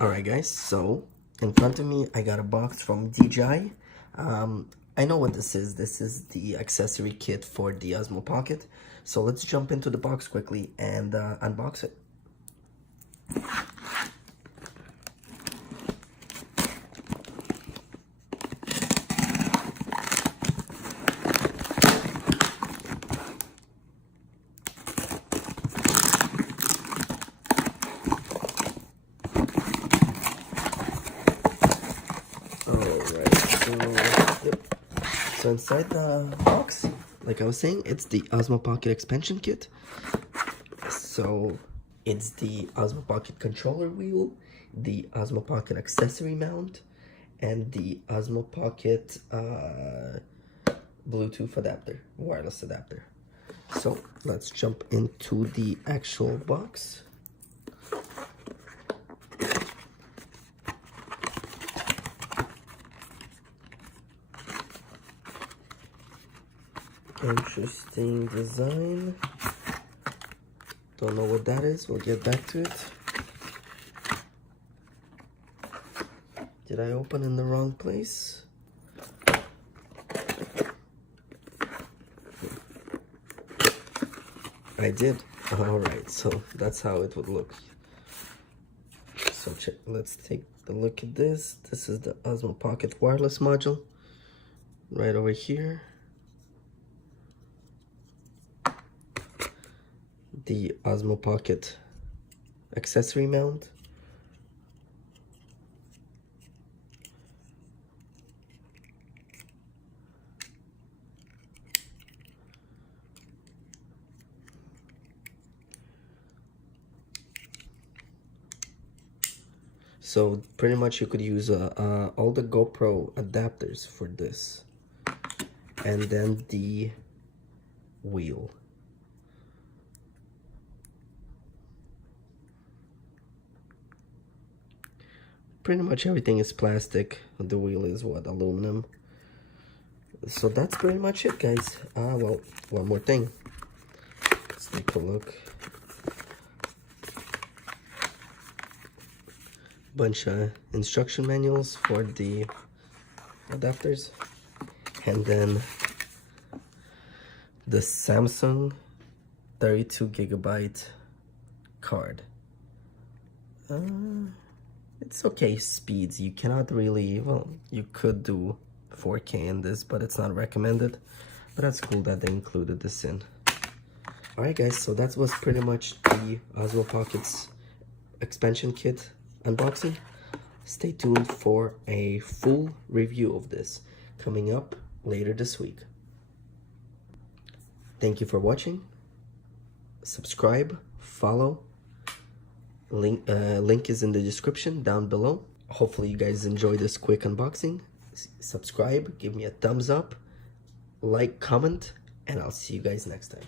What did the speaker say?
Alright guys, so in front of me I got a box from DJI. I know what this is. This is the accessory kit for the Osmo Pocket. So let's jump into the box quickly and unbox it. So inside the box, like I was saying, it's the Osmo Pocket Expansion kit. So it's the Osmo Pocket controller wheel, the Osmo Pocket accessory mount, and the Osmo Pocket Bluetooth adapter, wireless adapter. So let's jump into the actual box. Interesting design. Don't know what that is. We'll get back to it. Did I open in the wrong place? I did. Alright, so that's how it would look. So let's take a look at this. This is the Osmo Pocket wireless module. Right over here. The Osmo Pocket accessory mount. So pretty much you could use all the GoPro adapters for this. And then the wheel. Pretty much everything is plastic. The wheel is what, aluminum. So that's pretty much it, guys. Well, one more thing. Let's take a look. Bunch of instruction manuals for the adapters, and then the Samsung 32GB card. It's okay speeds. You cannot really, well, you could do 4K in this, but it's not recommended. But that's cool that they included this in. Alright guys, so that was pretty much the Osmo Pocket's expansion kit unboxing. Stay tuned for a full review of this coming up later this week. Thank you for watching. Subscribe, follow. Link is in the description down below. Hopefully you guys enjoy this quick unboxing. Subscribe, give me a thumbs up, like, comment, and I'll see you guys next time.